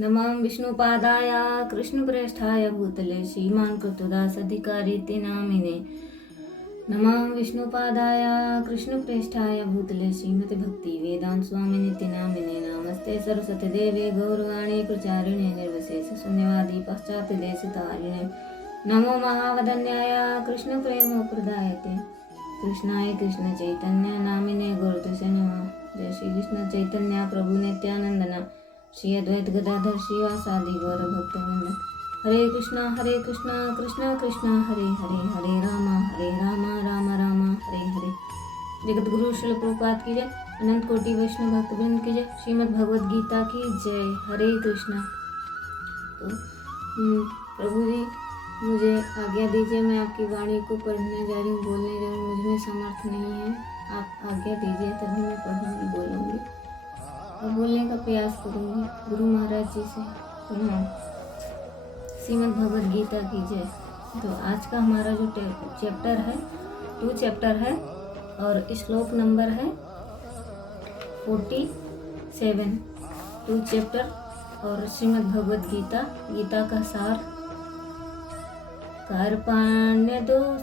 नमः विष्णुपादाय कृष्णप्रेष्ठाय भूतले श्रीमान् कृतदासधिकारिते नामिने। नमः विष्णुपादाय कृष्णप्रेष्ठाय भूतले श्रीमते भक्ति वेदांत स्वामिनिति नामिने। नमस्ते सरस्वती देवे गौरवाणी प्रचारिणे निर्विशेष शून्यवादी पाश्चात्य देशतारिणे। नमो महावदन्याय कृष्ण प्रेम प्रदायते कृष्णाय कृष्ण चैतन्य नामिने गौरतुसे नमः। जय श्री कृष्ण चैतन्य प्रभु नित्यानंदना श्री अद्वैत गदाधर श्रीवासादि गौर भक्तवृंद। हरे कृष्णा कृष्ण कृष्ण हरे हरे, हरे राम राम राम हरे हरे। जगत गुरु श्रील प्रभुपाद की जय, अनंत कोटि वैष्णव भक्तवृंद की जय, श्रीमद् भगवद गीता की जय। हरे कृष्णा। तो प्रभु जी मुझे आज्ञा दीजिए, मैं आपकी वाणी को पढ़ने जा रही हूँ, बोलने जा रही हूँ। मुझ में समर्थ नहीं है, आप आज्ञा दीजिए तभी मैं पढ़ूंगी, बोलूँगी और बोलने का प्रयास करूंगी। गुरु महाराज जी से श्रीमद् भगवद गीता की जय। तो आज का हमारा जो चैप्टर है 2 चैप्टर है और श्लोक नंबर है 47। 2 चैप्टर और श्रीमद् भगवद गीता, गीता का सार। कर्पाण्य दोष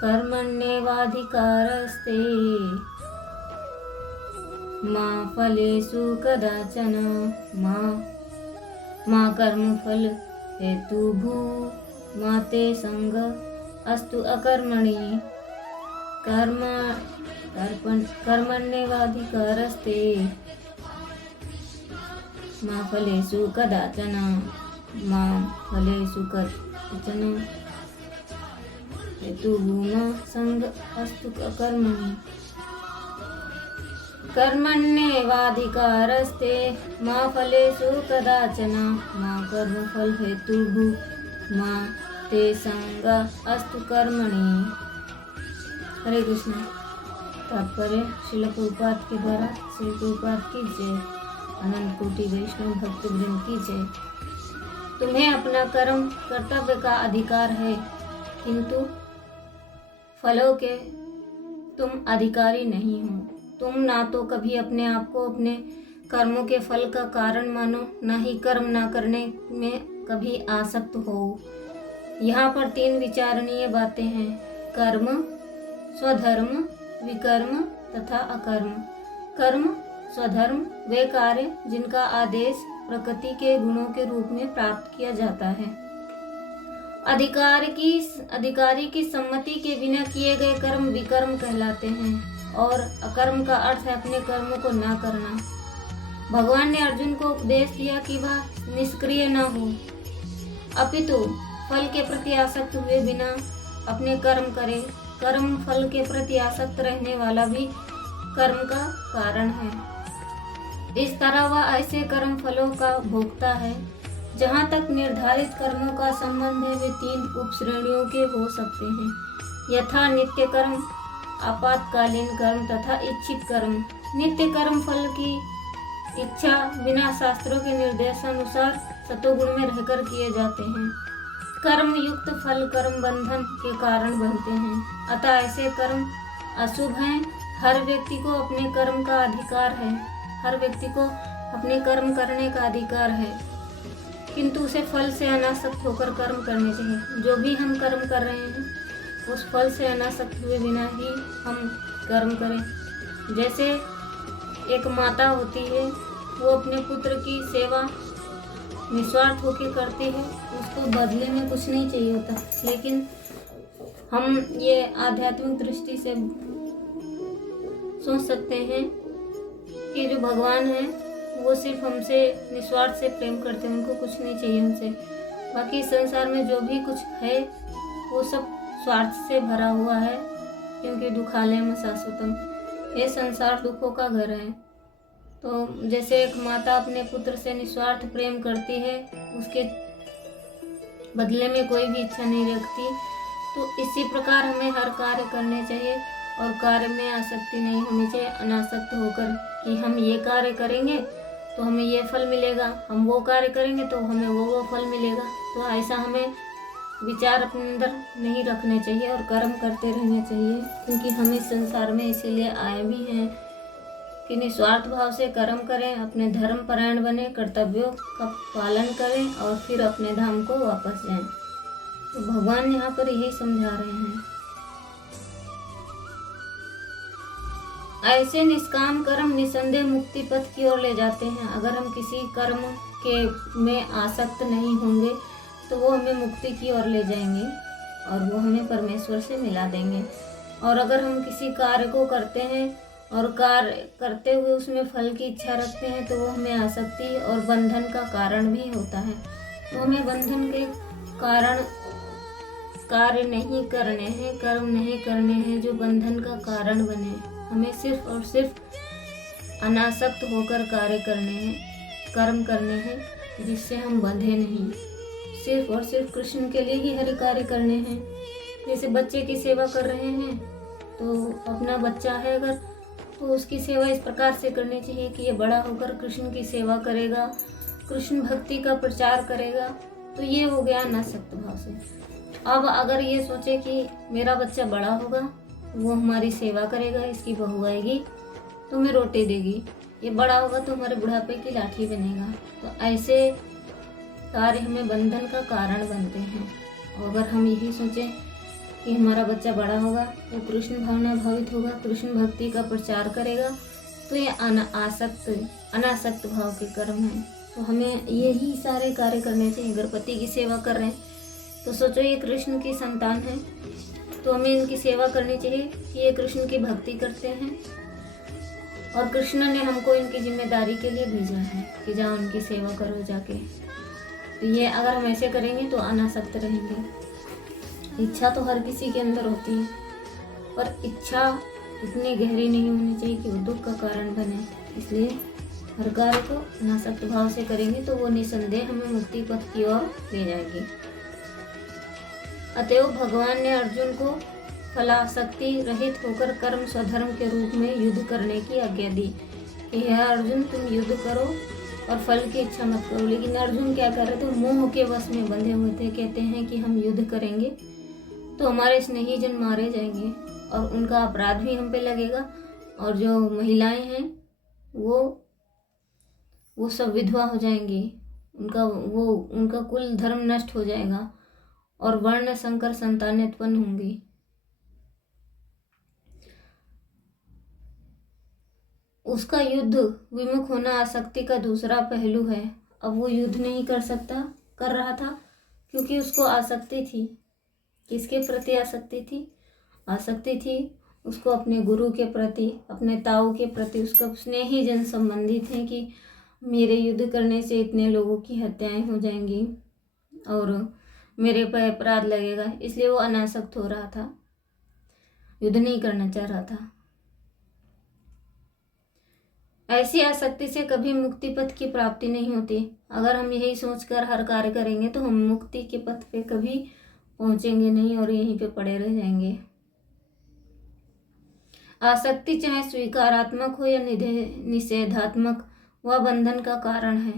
कर्मण्येवाधिकारस्ते मा फलेषु कदाचन मा कर्मफल हेतुभूः मा ते संग अस्तु अकर्मणि। कर्मण्येवाधिकारस्ते मा फलेषु कदाचन मा फलेषु कदाचन हेतुभूः मा संग अस्तु अकर्मणि। कर्मण्येवाधिकारस्ते मा फलेषु कदाचन मा कर्मफल हेतुभूः मा ते संगः अस्तु कर्मणि। हरे कृष्ण। तात्पर्य श्रील प्रभुपाद के द्वारा श्री प्रभुपाद की जय, अनंत कोटि वैष्णव भक्तवृंद की जय। तुम्हें अपना कर्म कर्तव्य का अधिकार है, किंतु फलों के तुम अधिकारी नहीं हो। तुम ना तो कभी अपने आप को अपने कर्मों के फल का कारण मानो, ना ही कर्म ना करने में कभी आसक्त हो। यहाँ पर 3 विचारणीय बातें हैं: कर्म, स्वधर्म, विकर्म तथा अकर्म। कर्म, स्वधर्म वे कार्य जिनका आदेश प्रकृति के गुणों के रूप में प्राप्त किया जाता है। अधिकारी की सम्मति के बिना किए गए कर्म विकर्म कहलाते हैं। और अकर्म का अर्थ है अपने कर्मों को ना करना। भगवान ने अर्जुन को उपदेश दिया कि वह निष्क्रिय न हो, अपितु फल के प्रति आसक्त हुए बिना अपने कर्म करे। कर्म फल के प्रति आसक्त रहने वाला भी कर्म का कारण है। इस तरह वह ऐसे कर्म फलों का भोगता है। जहाँ तक निर्धारित कर्मों का संबंध है, वे 3 उपश्रेणियों के हो सकते हैं, यथा नित्य कर्म, आपातकालीन कर्म तथा इच्छित कर्म। नित्य कर्म फल की इच्छा बिना शास्त्रों के निर्देशानुसार सतोगुण में रहकर किए जाते हैं। कर्म युक्त फल कर्म बंधन के कारण बनते हैं, अतः ऐसे कर्म अशुभ हैं। हर व्यक्ति को अपने कर्म का अधिकार है, हर व्यक्ति को अपने कर्म करने का अधिकार है, किंतु उसे फल से अनासक्त होकर कर्म करने चाहिए। जो भी हम कर्म कर रहे हैं उस फल से अनासक्त हुए बिना ही हम कर्म करें। जैसे एक माता होती है, वो अपने पुत्र की सेवा निस्वार्थ होकर करती है, उसको बदले में कुछ नहीं चाहिए होता। लेकिन हम ये आध्यात्मिक दृष्टि से सोच सकते हैं कि जो भगवान है वो सिर्फ हमसे निस्वार्थ से प्रेम करते हैं, उनको कुछ नहीं चाहिए हमसे। बाकी संसार में जो भी कुछ है वो सब स्वार्थ से भरा हुआ है, क्योंकि दुखालयम शाश्वतम, ये संसार दुखों का घर है। तो जैसे एक माता अपने पुत्र से निस्वार्थ प्रेम करती है, उसके बदले में कोई भी इच्छा नहीं रखती, तो इसी प्रकार हमें हर कार्य करने चाहिए और कार्य में आसक्ति नहीं होनी चाहिए। अनासक्त होकर कि हम ये कार्य करेंगे तो हमें ये फल मिलेगा, हम वो कार्य करेंगे तो हमें वो फल मिलेगा। तो ऐसा हमें विचार अपने अंदर नहीं रखने चाहिए और कर्म करते रहने चाहिए, क्योंकि हम इस संसार में इसीलिए आए भी हैं कि निस्वार्थ भाव से कर्म करें, अपने धर्म परायण बने, कर्तव्यों का पालन करें और फिर अपने धाम को वापस जाएं। तो भगवान यहाँ पर यही समझा रहे हैं। ऐसे निष्काम कर्म निसंदेह मुक्ति पथ की ओर ले जाते हैं। अगर हम किसी कर्म के में आसक्त नहीं होंगे तो वो हमें मुक्ति की ओर ले जाएंगे और वो हमें परमेश्वर से मिला देंगे। और अगर हम किसी कार्य को करते हैं और कार्य करते हुए उसमें फल की इच्छा रखते हैं तो वो हमें आसक्ति और बंधन का कारण भी होता है। तो हमें बंधन के कारण कार्य नहीं करने हैं, कर्म नहीं करने हैं जो बंधन का कारण बने। हमें सिर्फ और सिर्फ अनासक्त होकर कार्य करने हैं, कर्म करने हैं जिससे हम बंधे नहीं। सिर्फ और सिर्फ कृष्ण के लिए ही हरि कार्य करने हैं। जैसे बच्चे की सेवा कर रहे हैं तो अपना बच्चा है अगर तो उसकी सेवा इस प्रकार से करनी चाहिए कि ये बड़ा होकर कृष्ण की सेवा करेगा, कृष्ण भक्ति का प्रचार करेगा। तो ये हो गया अनासक्त भाव से। अब अगर ये सोचे कि मेरा बच्चा बड़ा होगा, वो हमारी सेवा करेगा, इसकी बहू आएगी तो हमें रोटी देगी, ये बड़ा होगा तो हमारे बुढ़ापे की लाठी बनेगा, तो ऐसे कार्य हमें बंधन का कारण बनते हैं। और अगर हम यही सोचें कि हमारा बच्चा बड़ा होगा, वो कृष्ण भावना भावित होगा, कृष्ण भक्ति का प्रचार करेगा, तो ये अनासक्त भाव के कर्म हैं। तो हमें यही सारे कार्य करने चाहिए। अगर पति की सेवा कर रहे हैं तो सोचो ये कृष्ण की संतान है, तो हमें इनकी सेवा करनी चाहिए कि ये कृष्ण की भक्ति करते हैं और कृष्ण ने हमको इनकी जिम्मेदारी के लिए भेजा है कि जाओ उनकी सेवा करो जाके। तो ये अगर हम ऐसे करेंगे तो अनासक्त रहेंगे। इच्छा तो हर किसी के अंदर होती है, पर इच्छा इतनी गहरी नहीं होनी चाहिए कि वो दुख का कारण बने। इसलिए हर कार्य को अनासक्त भाव से करेंगे तो वो निसंदेह हमें मुक्ति पथ की ओर ले जाएगी। अतएव भगवान ने अर्जुन को फलासक्ति रहित होकर कर्म स्वधर्म के रूप में युद्ध करने की आज्ञा दी। यह अर्जुन तुम युद्ध करो और फल की इच्छा मत करो। लेकिन अर्जुन क्या कर रहे थे? मोह के वश में बंधे हुए थे। कहते हैं कि हम युद्ध करेंगे तो हमारे स्नेही जन मारे जाएंगे और उनका अपराध भी हम पे लगेगा, और जो महिलाएं हैं वो सब विधवा हो जाएंगी, उनका कुल धर्म नष्ट हो जाएगा और वर्ण संकर संतानें उत्पन्न होंगी। उसका युद्ध विमुख होना आसक्ति का दूसरा पहलू है। अब वो युद्ध नहीं कर रहा था क्योंकि उसको आसक्ति थी। किसके प्रति आसक्ति थी? आसक्ति थी उसको अपने गुरु के प्रति, अपने ताऊ के प्रति। उसका स्नेही जन संबंधी थे कि मेरे युद्ध करने से इतने लोगों की हत्याएं हो जाएंगी और मेरे पर अपराध लगेगा, इसलिए वो अनासक्त हो रहा था, युद्ध नहीं करना चाह रहा था। ऐसी आसक्ति से कभी मुक्ति पथ की प्राप्ति नहीं होती। अगर हम यही सोचकर हर कार्य करेंगे तो हम मुक्ति के पथ पे कभी पहुंचेंगे नहीं और यहीं पे पड़े रह जाएंगे। आसक्ति चाहे स्वीकारात्मक हो या निषेधात्मक, वह बंधन का कारण है।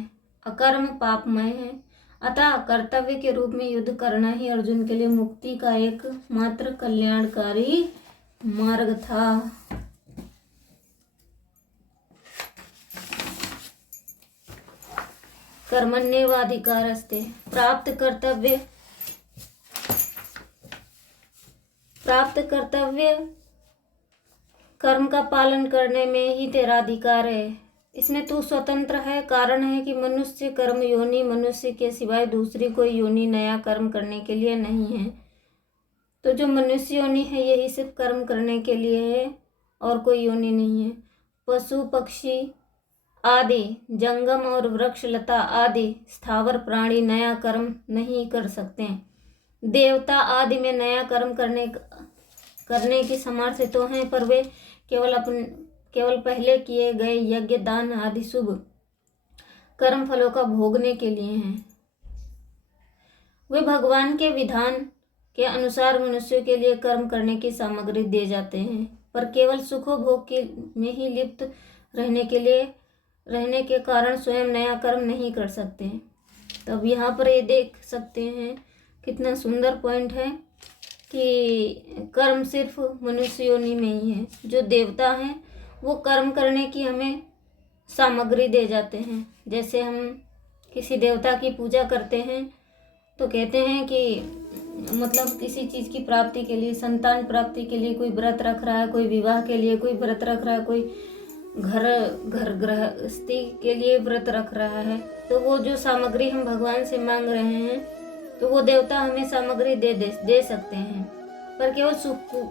अकर्म पापमय है, अतः कर्तव्य के रूप में युद्ध करना ही अर्जुन के लिए मुक्ति का एक मात्र कल्याणकारी मार्ग था। कर्मण्येवाधिकारस्ते, प्राप्त कर्तव्य कर्म का पालन करने में ही तेरा अधिकार है। इसमें तू स्वतंत्र है। कारण है कि मनुष्य कर्म योनि, मनुष्य के सिवाय दूसरी कोई योनि नया कर्म करने के लिए नहीं है। तो जो मनुष्य योनि है यही सिर्फ कर्म करने के लिए है और कोई योनि नहीं है। पशु पक्षी आदि, जंगम और वृक्ष लता आदि स्थावर प्राणी नया कर्म नहीं कर सकते। देवता आदि में नया कर्म करने की सामर्थ्य तो है, पर वे केवल पहले किए गए यज्ञ दान आदि शुभ कर्म फलों का भोगने के लिए हैं। वे भगवान के विधान के अनुसार मनुष्यों के लिए कर्म करने की सामग्री दे जाते हैं, पर केवल सुखोभोग में ही लिप्त रहने के कारण स्वयं नया कर्म नहीं कर सकते। तब यहाँ पर ये देख सकते हैं कितना सुंदर पॉइंट है कि कर्म सिर्फ मनुष्य योनि में ही है। जो देवता हैं वो कर्म करने की हमें सामग्री दे जाते हैं। जैसे हम किसी देवता की पूजा करते हैं तो कहते हैं कि मतलब किसी चीज़ की प्राप्ति के लिए, संतान प्राप्ति के लिए कोई व्रत रख रहा है, कोई विवाह के लिए कोई व्रत रख रहा है, कोई घर गृहस्थी के लिए व्रत रख रहा है, तो वो जो सामग्री हम भगवान से मांग रहे हैं तो वो देवता हमें सामग्री दे सकते हैं, पर केवल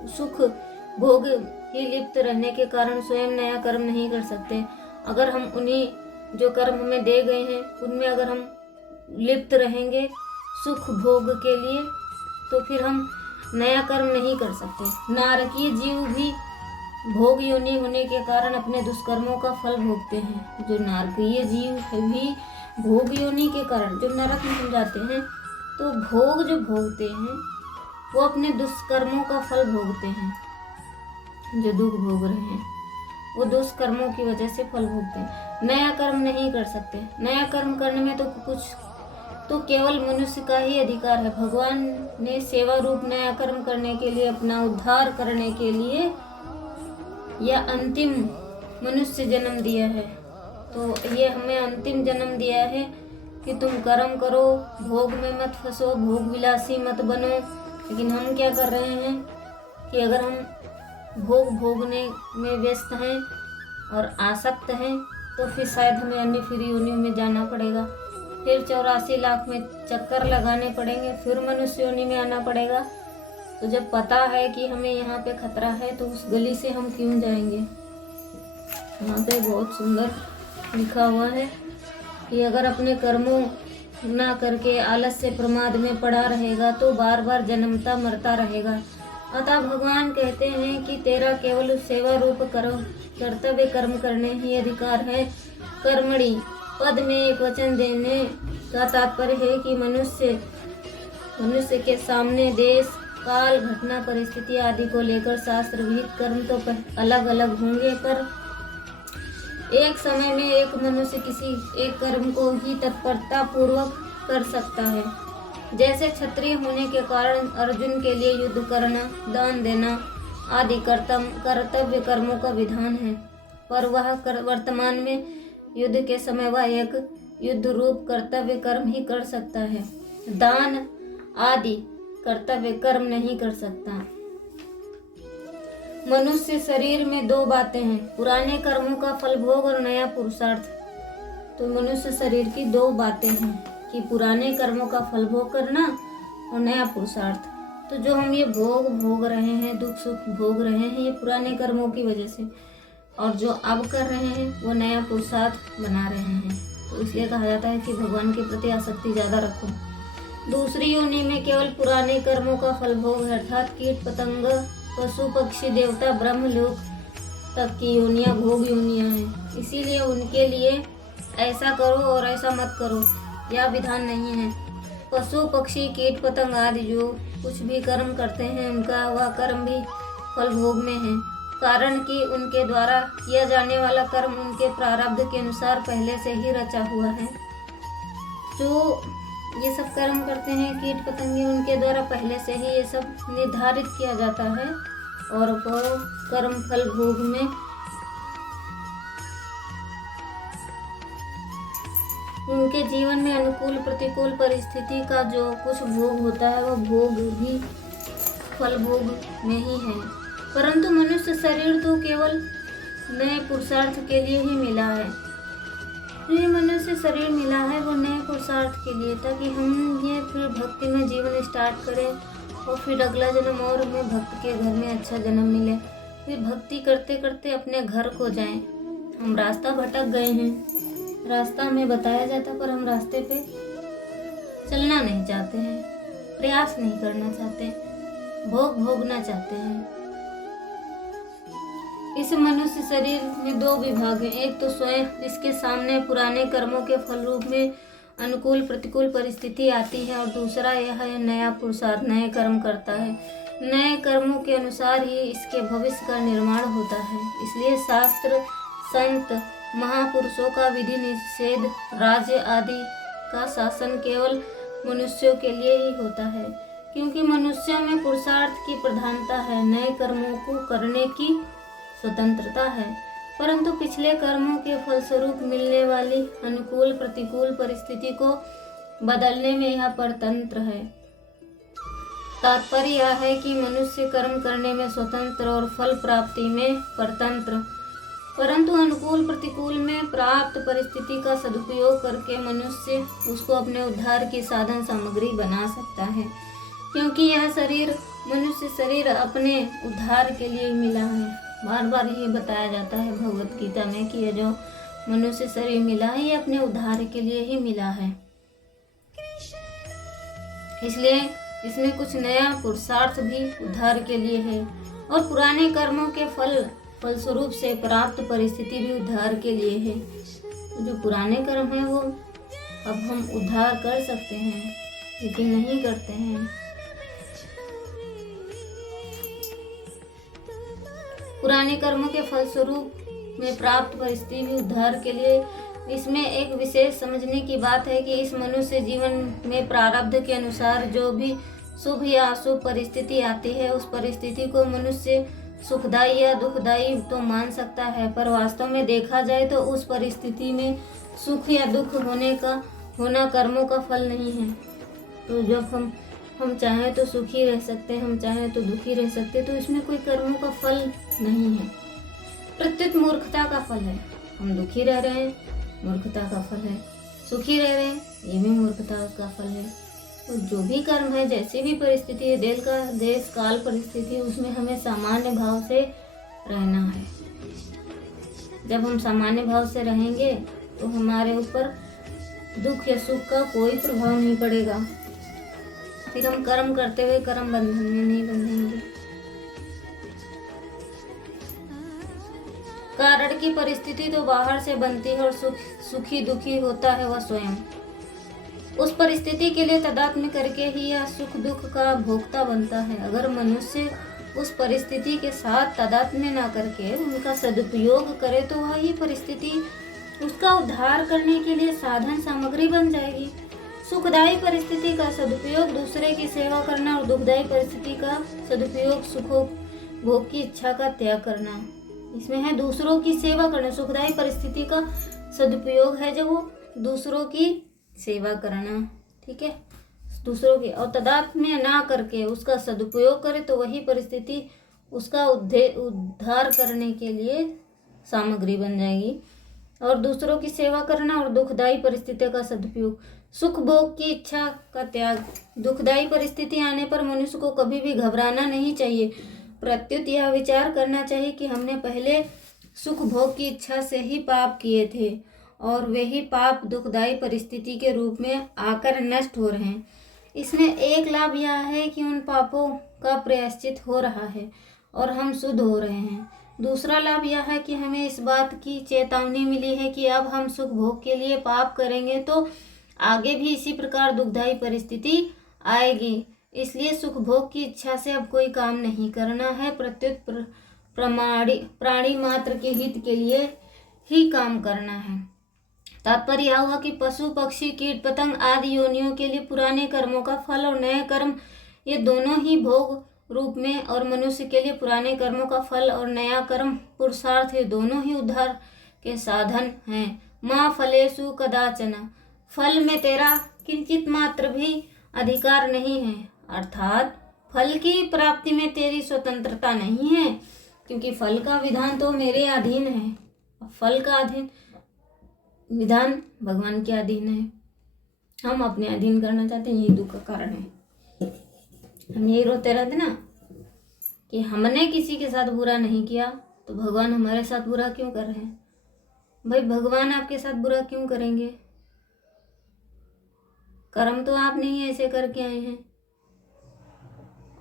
सुख भोग ही लिप्त रहने के कारण स्वयं नया कर्म नहीं कर सकते। अगर हम उन्हीं जो कर्म हमें दे गए हैं उनमें अगर हम लिप्त रहेंगे सुख भोग के लिए, तो फिर हम नया कर्म नहीं कर सकते। नारकीय जीव भी भोग योनि होने के कारण अपने दुष्कर्मों का फल भोगते हैं। जो नारकीय जीव भी भोग योनि के कारण जो नरक में हम जाते हैं तो भोग जो भोगते हैं वो अपने दुष्कर्मों का फल भोगते हैं। जो दुख भोग रहे हैं वो दुष्कर्मों की वजह से फल भोगते हैं, नया कर्म नहीं कर सकते। नया कर्म करने में तो केवल मनुष्य का ही अधिकार है। भगवान ने सेवा रूप नया कर्म करने के लिए, अपना उद्धार करने के लिए यह अंतिम मनुष्य जन्म दिया है। तो ये हमें अंतिम जन्म दिया है कि तुम कर्म करो, भोग में मत फंसो, भोग विलासी मत बनो। लेकिन हम क्या कर रहे हैं कि अगर हम भोग भोगने में व्यस्त हैं और आसक्त हैं तो फिर शायद हमें अन्य फिर योनियों में जाना पड़ेगा, फिर 84 लाख में चक्कर लगाने पड़ेंगे, फिर मनुष्य योनि में आना पड़ेगा। तो जब पता है कि हमें यहाँ पे खतरा है तो उस गली से हम क्यों जाएंगे। यहाँ पे बहुत सुंदर लिखा हुआ है कि अगर अपने कर्मों ना करके आलस्य प्रमाद में पड़ा रहेगा तो बार बार जन्मता मरता रहेगा। अतः भगवान कहते हैं कि तेरा केवल सेवा रूप करो कर्तव्य कर्म करने ही अधिकार है। कर्मणि पद में एक वचन देने का तात्पर्य है कि मनुष्य के सामने देश काल घटना परिस्थिति आदि को लेकर शास्त्र विहित कर्म तो अलग अलग होंगे, पर एक समय में एक मनुष्य किसी एक कर्म को ही तत्परता पूर्वक कर सकता है। जैसे क्षत्रिय होने के कारण अर्जुन के लिए युद्ध करना, दान देना आदि कर्तव्य कर्मों का विधान है, पर वह वर्तमान में युद्ध के समय वह एक युद्ध रूप कर्तव्य कर्म ही कर सकता है, दान आदि कर्तव्य कर्म नहीं कर सकता। मनुष्य शरीर में दो बातें हैं, पुराने कर्मों का फल भोग और नया पुरुषार्थ। तो मनुष्य शरीर की दो बातें हैं कि पुराने कर्मों का फल भोग करना और नया पुरुषार्थ। तो जो हम ये भोग रहे हैं, दुख सुख भोग रहे हैं, ये पुराने कर्मों की वजह से, और जो अब कर रहे हैं वो नया पुरुषार्थ बना रहे हैं। तो इसलिए कहा जाता है कि भगवान के प्रति आसक्ति ज़्यादा रखो। दूसरी योनि में केवल पुराने कर्मों का फल भोग है, अर्थात कीट पतंग पशु पक्षी देवता ब्रह्मलोक तक की योनियाँ भोग योनियाँ हैं। इसीलिए उनके लिए ऐसा करो और ऐसा मत करो यह विधान नहीं है। पशु पक्षी कीट पतंग आदि जो कुछ भी कर्म करते हैं उनका वह कर्म भी फल भोग में है, कारण कि उनके द्वारा किया जाने वाला कर्म उनके प्रारब्ध के अनुसार पहले से ही रचा हुआ है। जो ये सब कर्म करते हैं कीट पतंगे, उनके द्वारा पहले से ही ये सब निर्धारित किया जाता है और वो कर्म फल भोग में उनके जीवन में अनुकूल प्रतिकूल परिस्थिति का जो कुछ भोग होता है वो भोग भी फल भोग में ही है। परंतु मनुष्य शरीर तो केवल नए पुरुषार्थ के लिए ही मिला है। ये मनुष्य शरीर मिला है वो नए पुरुषार्थ के लिए, ताकि हम ये फिर भक्ति में जीवन स्टार्ट करें और फिर अगला जन्म और हमें भक्त के घर में अच्छा जन्म मिले, फिर भक्ति करते करते अपने घर को जाएं। हम रास्ता भटक गए हैं, रास्ता हमें बताया जाता पर हम रास्ते पे चलना नहीं चाहते हैं, प्रयास नहीं करना चाहते, भोगना चाहते हैं। इस मनुष्य शरीर में दो विभाग हैं, एक तो स्वयं जिसके सामने पुराने कर्मों के फल रूप में अनुकूल प्रतिकूल परिस्थिति आती है, और दूसरा यह है नया पुरुषार्थ नए कर्म करता है। नए कर्मों के अनुसार ही इसके भविष्य का निर्माण होता है। इसलिए शास्त्र संत महापुरुषों का विधि निषेध राज्य आदि का शासन केवल मनुष्यों के लिए ही होता है, क्योंकि मनुष्यों में पुरुषार्थ की प्रधानता है, नए कर्मों को करने की स्वतंत्रता है। परंतु पिछले कर्मों के फलस्वरूप मिलने वाली अनुकूल प्रतिकूल परिस्थिति को बदलने में यह परतंत्र है। तात्पर्य यह है कि मनुष्य कर्म करने में स्वतंत्र और फल प्राप्ति में परतंत्र, परंतु अनुकूल प्रतिकूल में प्राप्त परिस्थिति का सदुपयोग करके मनुष्य उसको अपने उद्धार की साधन सामग्री बना सकता है, क्योंकि यह शरीर मनुष्य शरीर अपने उद्धार के लिए मिला है। बार बार ये बताया जाता है भगवत गीता में कि ये जो मनुष्य शरीर मिला है ये अपने उद्धार के लिए ही मिला है, इसलिए इसमें कुछ नया पुरुषार्थ भी उद्धार के लिए है और पुराने कर्मों के फलस्वरूप से प्राप्त परिस्थिति भी उद्धार के लिए है। जो पुराने कर्म है वो अब हम उद्धार कर सकते हैं, लेकिन नहीं करते हैं। पुराने कर्मों के फलस्वरूप में प्राप्त परिस्थिति भी उद्धार के लिए। इसमें एक विशेष समझने की बात है कि इस मनुष्य जीवन में प्रारब्ध के अनुसार जो भी शुभ या अशुभ परिस्थिति आती है उस परिस्थिति को मनुष्य सुखदायी या दुखदायी तो मान सकता है, पर वास्तव में देखा जाए तो उस परिस्थिति में सुख या दुख होना कर्मों का फल नहीं है। तो जब हम चाहें तो सुखी रह सकते हैं, हम चाहें तो दुखी रह सकते, तो इसमें कोई कर्मों का फल नहीं है। प्रत्युत मूर्खता का फल है। हम दुखी रह रहे हैं, मूर्खता का फल है। सुखी रह रहे हैं, ये भी मूर्खता का फल है। तो जो भी कर्म है, जैसी भी परिस्थिति है, देश काल परिस्थिति, उसमें हमें सामान्य भाव से रहना है। जब हम सामान्य भाव से रहेंगे तो हमारे ऊपर दुख या सुख का कोई प्रभाव नहीं पड़ेगा। फिर हम कर्म करते हुए कर्म बंधन में नहीं बंधेंगे। कारण की परिस्थिति तो बाहर से बनती है और सुखी दुखी होता है वह स्वयं। उस परिस्थिति के लिए तादात्म्य करके ही यह सुख दुख का भोक्ता बनता है। अगर मनुष्य उस परिस्थिति के साथ तादात्म्य ना करके उनका सदुपयोग करे तो वह ये परिस्थिति उसका उद्धार करने के लिए साधन सामग्री बन जाएगी। सुखदायी परिस्थिति का सदुपयोग दूसरे की सेवा करना और दुखदायी परिस्थिति का सदुपयोग सुखोपभोग की इच्छा का त्याग करना। इसमें है दूसरों की सेवा करना। सुखदायी परिस्थिति का सदुपयोग है जब वो दूसरों की सेवा करना, ठीक है, दूसरों की, और तादात्म्य ना करके उसका सदुपयोग करे तो वही परिस्थिति उसका उद्धार करने के लिए सामग्री बन जाएगी। और दूसरों की सेवा करना और दुखदायी परिस्थिति का सदुपयोग, सुख भोग की इच्छा का त्याग। दुखदायी परिस्थिति आने पर मनुष्य को कभी भी घबराना नहीं चाहिए, प्रत्युत यह विचार करना चाहिए कि हमने पहले सुख भोग की इच्छा से ही पाप किए थे और वही पाप दुखदायी परिस्थिति के रूप में आकर नष्ट हो रहे हैं। इसमें एक लाभ यह है कि उन पापों का प्रायश्चित हो रहा है और हम शुद्ध हो रहे हैं। दूसरा लाभ यह है कि हमें इस बात की चेतावनी मिली है कि अब हम सुख भोग के लिए पाप करेंगे तो आगे भी इसी प्रकार दुखदायी परिस्थिति आएगी। इसलिए सुख भोग की इच्छा से अब कोई काम नहीं करना है, प्रत्युत प्राणी मात्र के हित के लिए ही काम करना है। तात्पर्य यह हुआ कि पशु पक्षी कीट पतंग आदि योनियों के लिए पुराने कर्मों का फल और नए कर्म ये दोनों ही भोग रूप में, और मनुष्य के लिए पुराने कर्मों का फल और नया कर्म पुरुषार्थ ये दोनों ही उद्धार के साधन हैं। माँ फलेषु कदाचन, फल में तेरा किंचित मात्र भी अधिकार नहीं है, अर्थात फल की प्राप्ति में तेरी स्वतंत्रता नहीं है, क्योंकि फल का विधान तो मेरे अधीन है। फल का विधान भगवान के अधीन है। हम अपने अधीन करना चाहते हैं, यही दुख का कारण है। हम यही रोते रहते ना कि हमने किसी के साथ बुरा नहीं किया तो भगवान हमारे साथ बुरा क्यों कर रहे हैं। भाई भगवान आपके साथ बुरा क्यों करेंगे? कर्म तो आप नहीं ऐसे करके आए हैं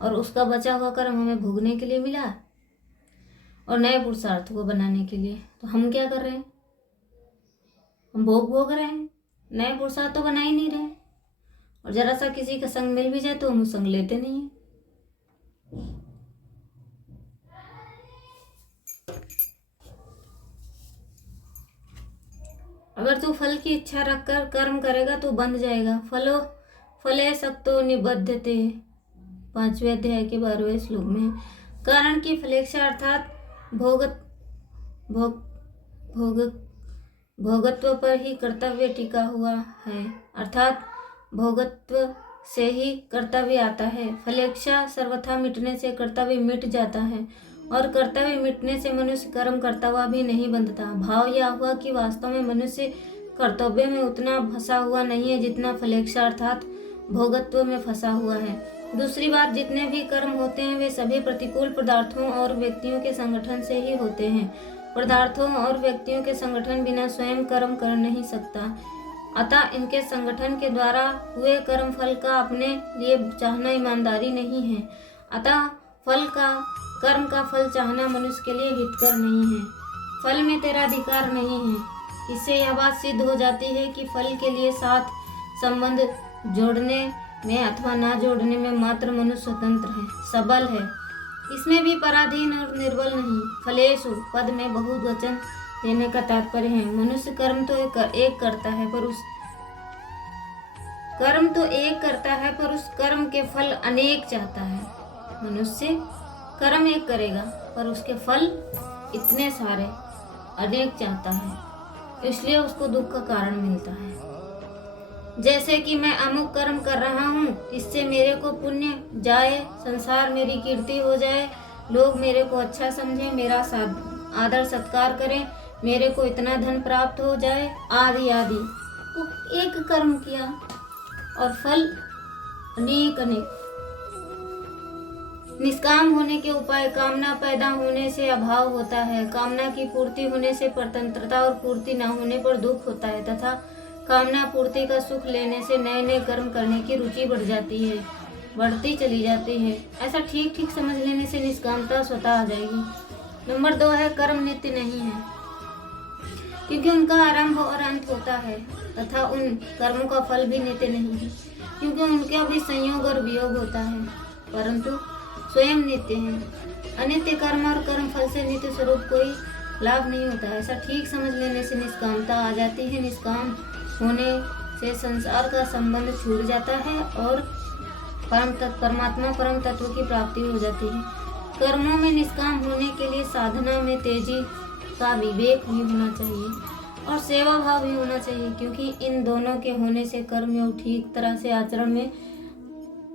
और उसका बचा हुआ कर्म हमें भोगने के लिए मिला और नए पुरुषार्थ को बनाने के लिए। तो हम क्या कर रहे हैं? हम भोग रहे हैं, नए पुरुषार्थ तो बना ही नहीं रहे। और जरा सा किसी का संग मिल भी जाए तो हम संग लेते नहीं है। अगर तू फल की इच्छा रखकर कर्म करेगा तो बंध जाएगा। फले सक्तो निबद्धते, 5वें अध्याय के 12वें श्लोक में। कारण की फलेच्छा अर्थात भोगत्व पर ही कर्तव्य टिका हुआ है, अर्थात भोगत्व से ही कर्तव्य आता है। फलेच्छा सर्वथा मिटने से कर्तव्य मिट जाता है और कर्तव्य मिटने से मनुष्य कर्म करता हुआ भी नहीं बनता। भाव यह हुआ कि वास्तव में मनुष्य कर्तव्य में उतना फंसा हुआ नहीं है जितना फलेच्छा अर्थात भोगत्व में फंसा हुआ है। दूसरी बात, जितने भी कर्म होते हैं वे सभी प्रतिकूल पदार्थों और व्यक्तियों के संगठन से ही होते हैं। पदार्थों और व्यक्तियों के संगठन बिना स्वयं कर्म कर नहीं सकता, अतः इनके संगठन के द्वारा हुए कर्म फल का अपने लिए चाहना ईमानदारी नहीं है। अतः कर्म का फल चाहना मनुष्य के लिए हितकर नहीं है। फल में तेरा अधिकार नहीं है। इससे यह बात सिद्ध हो जाती है कि फल के लिए साथ संबंध जोड़ने में अथवा ना जोड़ने में मात्र मनुष्य स्वतंत्र है, सबल है। इसमें भी पराधीन और निर्बल नहीं। फलेषु पद में बहुवचन देने का तात्पर्य है मनुष्य कर्म तो एक करता है पर उस कर्म के फल अनेक चाहता है। मनुष्य कर्म एक करेगा पर उसके फल इतने सारे अनेक चाहता है, इसलिए उसको दुख का कारण मिलता है। जैसे कि मैं अमुक कर्म कर रहा हूँ, इससे मेरे को पुण्य जाए, संसार मेरी कीर्ति हो जाए, लोग मेरे को अच्छा समझें, मेरा आदर सत्कार करें, मेरे को इतना धन प्राप्त हो जाए, आदि आदि। तो एक कर्म किया और फल अनेक अनेक। निष्काम होने के उपाय, कामना पैदा होने से अभाव होता है, कामना की पूर्ति होने से स्वतंत्रता और पूर्ति न होने पर दुख होता है, तथा कामना पूर्ति का सुख लेने से नए नए कर्म करने की रुचि बढ़ती चली जाती है। ऐसा ठीक ठीक समझ लेने से निष्कामता स्वतः आ जाएगी। नंबर 2 है कर्म नित्य नहीं है, क्योंकि उनका आरंभ और अंत होता है, तथा उन कर्मों का फल भी नित्य नहीं है, क्योंकि उनका भी संयोग और वियोग होता है, परंतु स्वयं नित्य है। अनित्य कर्म और कर्म फल से नित्य स्वरूप कोई लाभ नहीं होता। ऐसा ठीक समझ लेने से निष्कामता आ जाती है। निष्काम होने से संसार का संबंध छूट जाता है और परमात्मा परम तत्व की प्राप्ति हो जाती है। कर्मों में निष्काम होने के लिए साधना में तेजी का विवेक भी होना चाहिए और सेवा भाव भी होना चाहिए, क्योंकि इन दोनों के होने से कर्म योग ठीक तरह से आचरण में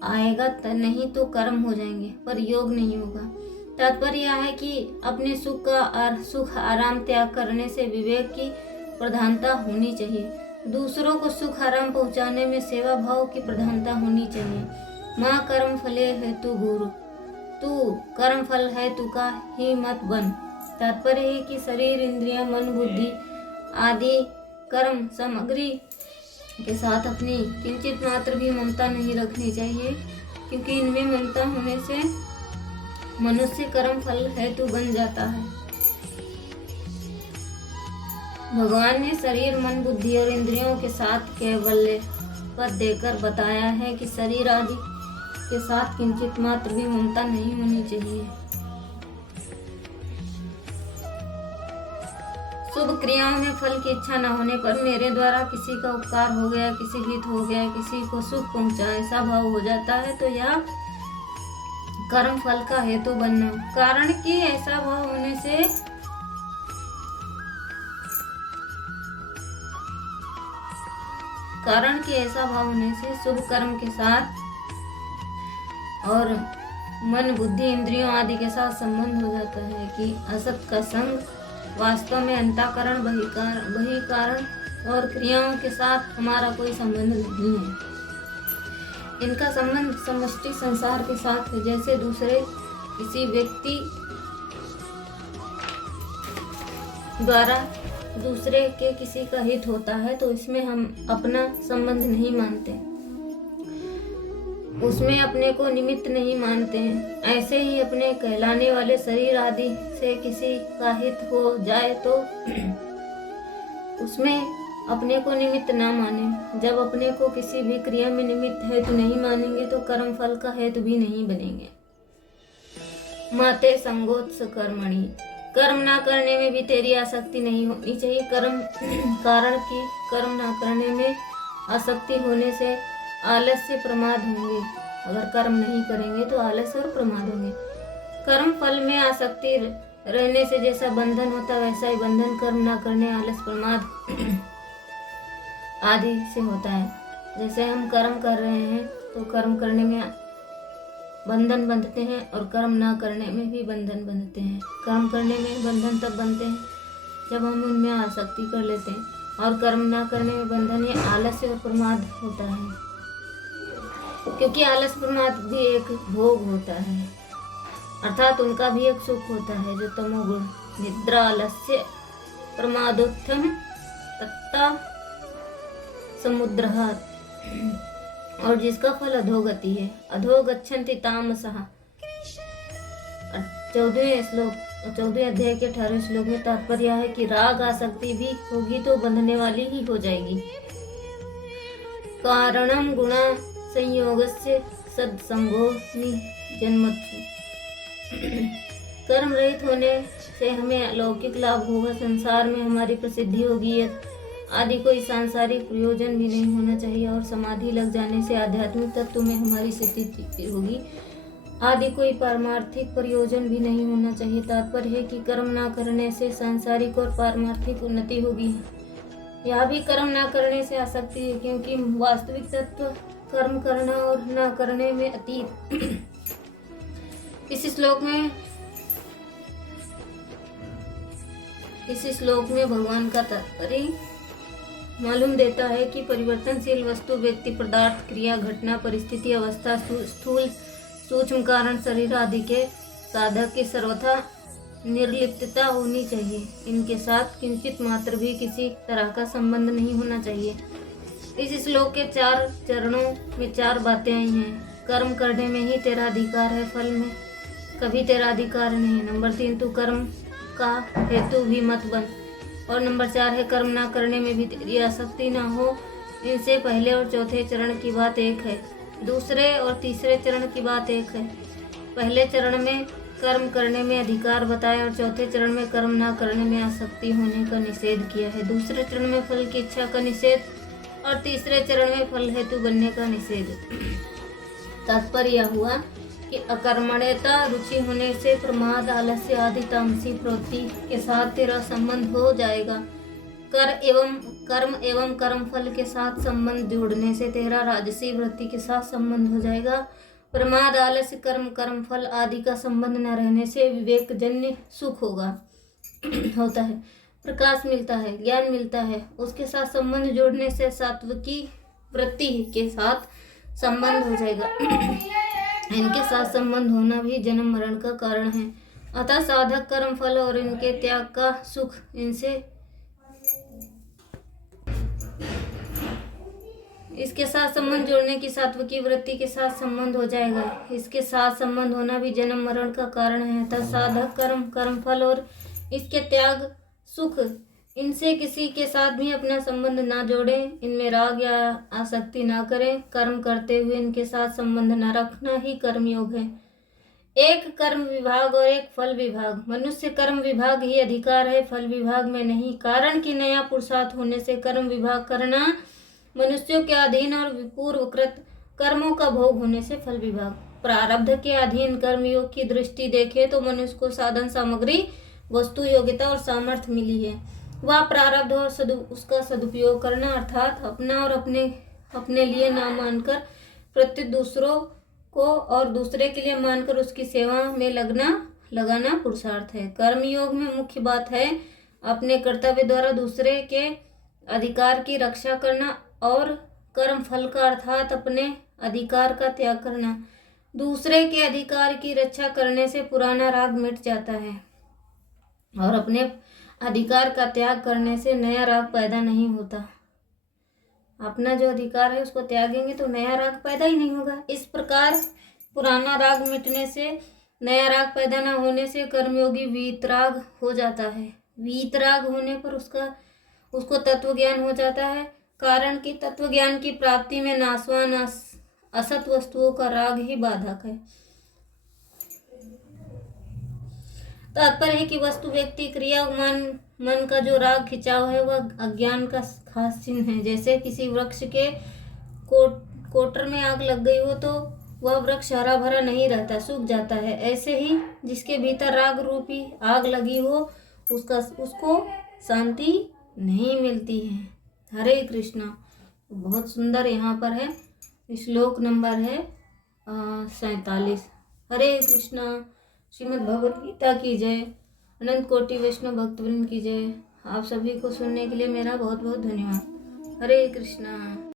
आएगा, नहीं तो कर्म हो जाएंगे पर योग नहीं होगा। तात्पर्य यह है कि अपने सुख आराम त्याग करने से विवेक की प्रधानता होनी चाहिए। दूसरों को सुख आराम पहुंचाने में सेवा भाव की प्रधानता होनी चाहिए। माँ कर्म फले हेतु गुरु, तू कर्म फल है तू का ही मत बन। तात्पर्य है कि शरीर, इंद्रियां, मन, बुद्धि आदि कर्म सामग्री के साथ अपनी किंचित मात्र भी ममता नहीं रखनी चाहिए, क्योंकि इनमें ममता होने से मनुष्य कर्म फल हेतु बन जाता है। भगवान ने शरीर, मन, बुद्धि और इंद्रियों के साथ कैवल्य पद देकर बताया है कि शरीर आदि के साथ किंचित मात्र भी ममता नहीं होनी चाहिए। शुभ क्रियाओं में फल की इच्छा न होने पर मेरे द्वारा किसी का उपकार हो गया, किसी हित हो गया, किसी को सुख पहुंचा, ऐसा भाव हो जाता है तो यह कर्म फल का हेतु बनना। कारण कि ऐसा भाव होने से शुभ कर्म के साथ और मन, बुद्धि, इंद्रियों आदि के साथ संबंध हो जाता है कि असत का संग वास्तव में अंतःकरण, बहिःकरण और क्रियाओं के साथ हमारा कोई संबंध नहीं है। इनका संबंध समष्टि संसार के साथ है। जैसे दूसरे किसी व्यक्ति द्वारा दूसरे के किसी का हित होता है तो इसमें हम अपना संबंध नहीं मानते, उसमें अपने को निमित्त नहीं मानते हैं। ऐसे ही अपने कहलाने वाले शरीर आदि से किसी का हित हो जाए तो उसमें अपने को निमित्त ना माने। जब अपने को किसी भी क्रिया में निमित्त हेतु नहीं मानेंगे तो कर्म फल का हेतु भी नहीं बनेंगे। माते संगोत्स कर्मणि, कर्म ना करने में भी तेरी आसक्ति नहीं होनी चाहिए। कारण कि कर्म ना करने में आसक्ति होने से आलस्य, प्रमाद होंगे। अगर कर्म नहीं करेंगे तो आलस्य और प्रमाद होंगे। कर्म फल में आसक्ति रहने से जैसा बंधन होता वैसा ही बंधन कर्म ना करने, आलस, प्रमाद आदि से होता है। जैसे हम कर्म कर रहे हैं तो कर्म करने में बंधन बंधते हैं और कर्म ना करने में भी बंधन बंधते हैं। कर्म करने में बंधन तब बनते हैं जब हम उनमें आसक्ति कर लेते हैं, और कर्म ना करने में बंधन ये आलस्य और प्रमाद होता है, क्योंकि आलस प्रमाद भी एक भोग होता है, अर्थात उनका भी एक सुख होता है जो तमोगुण। निद्रा आलस्य प्रमादोत्थम तत्ता समुद्रहात, और जिसका फल अधोगति है। अधोगच्छन्ति तामसः। 14वें श्लोक 14वें अध्याय के 18वें श्लोक में तात्पर्य है कि राग आसक्ति भी होगी तो बंधने वाली ही हो जाएगी। कारणम गुणा संयोगस्य सत्संगो निजन्मत्सु। कर्म रहित होने से हमें अलौकिक लाभ होगा, संसार में हमारी प्रसिद्धि होगी आदि कोई सांसारिक प्रयोजन भी नहीं होना चाहिए, और समाधि लग जाने से आध्यात्मिक तत्व में हमारी स्थिति होगी आदि कोई पारमार्थिक प्रयोजन भी नहीं होना चाहिए। तात्पर्य है कि कर्म ना करने से सांसारिक और पारमार्थिक उन्नति होगी। यह भी कर्म ना करने से आसक्ति है, क्योंकि वास्तविक तत्व कर्म करना और ना करने में अतीत। इस श्लोक में भगवान का तात्पर्य मालूम देता है कि परिवर्तनशील वस्तु, व्यक्ति, पदार्थ, क्रिया, घटना, परिस्थिति, अवस्था, स्थूल सूक्ष्म कारण, शरीर आदि के साधक की सर्वथा निर्लिप्तता होनी चाहिए। इनके साथ किंचित मात्र भी किसी तरह का संबंध नहीं होना चाहिए। इस श्लोक के 4 चरणों में 4 बातें आई हैं। कर्म करने में ही तेरा अधिकार है, फल में कभी तेरा अधिकार नहीं। नंबर 3, तू कर्म का हेतु भी मत बन। और नंबर 4 है, कर्म ना करने में भी तेरी आसक्ति ना हो। इनसे पहले और चौथे चरण की बात एक है, दूसरे और तीसरे चरण की बात एक है। पहले चरण में कर्म करने में अधिकार बताया और चौथे चरण में कर्म ना करने में आसक्ति होने का निषेध किया है। दूसरे चरण में फल की इच्छा का निषेध और तीसरे चरण में फल हेतु बनने का निषेध। तात्पर्य यह हुआ कि अकर्मण्यता रुचि होने से प्रमाद, आलस्य आदि तामसी प्रवृत्ति के साथ तेरा संबंध हो जाएगा। कर्म एवं कर्म फल के साथ संबंध जोड़ने से तेरा राजसी वृत्ति के साथ संबंध हो जाएगा। प्रमाद, आलस्य, कर्म फल आदि का संबंध न रहने से विवेक जन्य सुख होता है, प्रकाश मिलता है, ज्ञान मिलता है। उसके साथ संबंध जोड़ने से सात्विकी वृत्ति के साथ संबंध हो जाएगा। इनके साथ संबंध होना भी जन्म मरण का कारण है। अतः साधक कर्म फल और इनके त्याग का सुख इसके साथ संबंध जोड़ने की सात्विकी वृत्ति के साथ संबंध हो जाएगा। इसके साथ संबंध होना भी जन्म मरण का कारण है। अतः साधक कर्म फल और इसके त्याग सुख, इनसे किसी के साथ भी अपना संबंध ना जोड़ें, इनमें राग या आसक्ति ना करें। कर्म करते हुए इनके साथ संबंध न रखना ही कर्मयोग है। एक कर्म विभाग और एक फल विभाग। मनुष्य कर्म विभाग ही अधिकार है, फल विभाग में नहीं। कारण कि नया पुरुषार्थ होने से कर्म विभाग करना मनुष्यों के अधीन और पूर्वकृत कर्मों का भोग होने से फल विभाग। प्रारब्ध के अधीन कर्मयोग की दृष्टि देखे तो मनुष्य को साधन सामग्री, वस्तु, योग्यता और सामर्थ्य मिली है। वह प्रारब्ध और उसका सदुपयोग करना, अर्थात अपना और अपने लिए ना मानकर प्रत्युत दूसरों को और दूसरे के लिए मानकर उसकी सेवा में लगाना पुरुषार्थ है। कर्मयोग में मुख्य बात है अपने कर्तव्य द्वारा दूसरे के अधिकार की रक्षा करना और कर्म फल का अर्थात अपने अधिकार का त्याग करना। दूसरे के अधिकार की रक्षा करने से पुराना राग मिट जाता है और अपने अधिकार का त्याग करने से नया राग पैदा नहीं होता। अपना जो अधिकार है उसको त्यागेंगे तो नया राग पैदा ही नहीं होगा। इस प्रकार पुराना राग मिटने से, नया राग पैदा न होने से कर्मयोगी वीतराग हो जाता है। वीतराग होने पर उसको तत्व ज्ञान हो जाता है। कारण कि तत्व ज्ञान की प्राप्ति में नाशवान असत वस्तुओं का राग ही बाधक है। तात्पर्य है कि वस्तु, व्यक्ति, क्रिया, मन का जो राग खिंचाव है वह अज्ञान का खास चिन्ह है। जैसे किसी वृक्ष के कोटर में आग लग गई हो तो वह वृक्ष हरा भरा नहीं रहता, सूख जाता है। ऐसे ही जिसके भीतर राग रूपी आग लगी हो उसको शांति नहीं मिलती है। हरे कृष्णा। बहुत सुंदर यहाँ पर है। श्लोक नंबर है 47। हरे कृष्णा। श्रीमद् भगवत गीता की जय। अनंत कोटि वैष्णव भक्तवृंद की जय। आप सभी को सुनने के लिए मेरा बहुत बहुत धन्यवाद। हरे कृष्णा।